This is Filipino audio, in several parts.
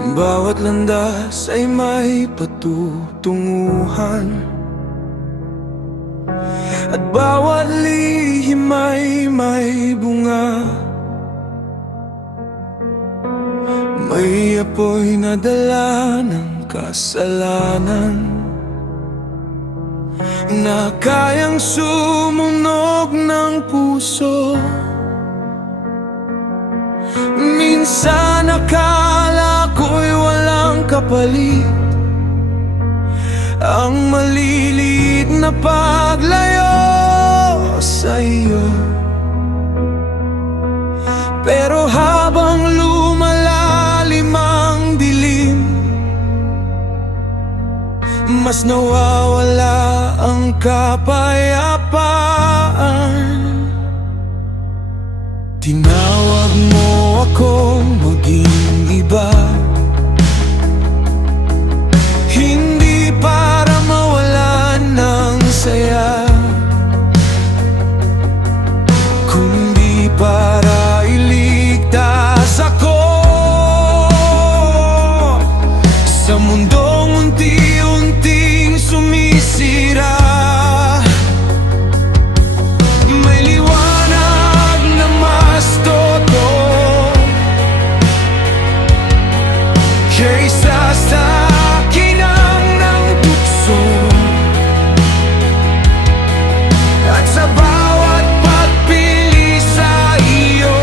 Bawat landas ay may patutunguhan, at bawat lihim ay may bunga. May apoy na dala ng kasalanan, na kayang sumunog ng puso. Minsan akala ko'y walang kapalit ang maliliit na paglayo sa iyo. Pero habang lumalalim ang dilim, mas nawawala ang kapayapaan. Tinawag mo akong maging iba, hindi para mawalan ng saya, kundi para iligtas ako sa mundong unti-unting sumisira. May liwanag na mas totoo kaysa sa kinang ng tukso, at sa bawat pagpili sa iyo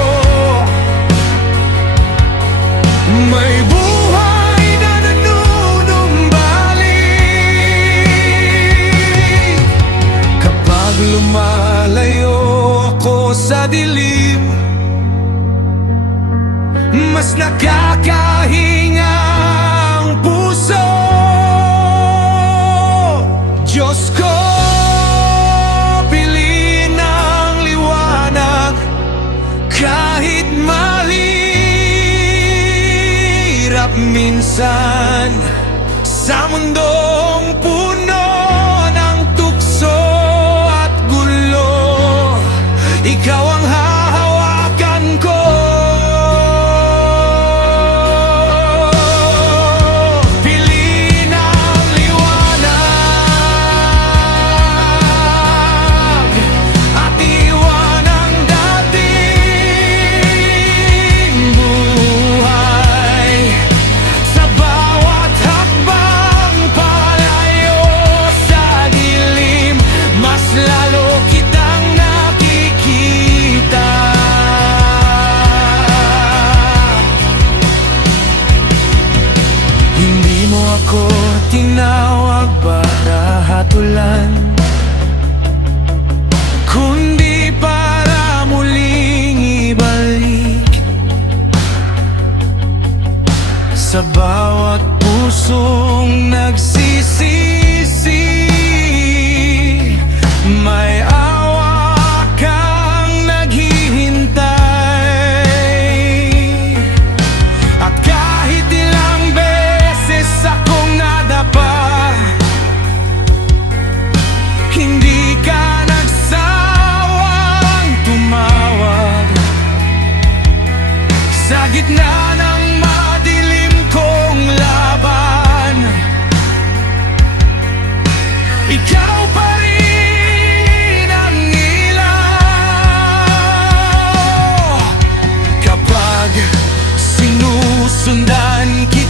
may buhay na nanunumbalik. Kapag lumalayo ako sa dilim, mas nakakahinga ang puso. Diyos ko, piliin ang liwanag kahit mahirap minsan, sa mundong puno ng tukso at gulo. Ikaw ang hahawakan ko. Piliin ang liwanag at iwan ang dating buhay. Sa bawat hakbang palayo sa dilim, mas lalo kitang nakikita. Hindi mo ako tinawag para hatulan, kundi para muling ibalik sa bawat pusong nagsisisi. May awa kang naghihintay, at kahit ilang beses akong nadapa, hindi ka nagsawang tumawag. Sa gitna ng madilim kong laban, ikaw pa rin ang ilaw. Kapag sinusundan kita,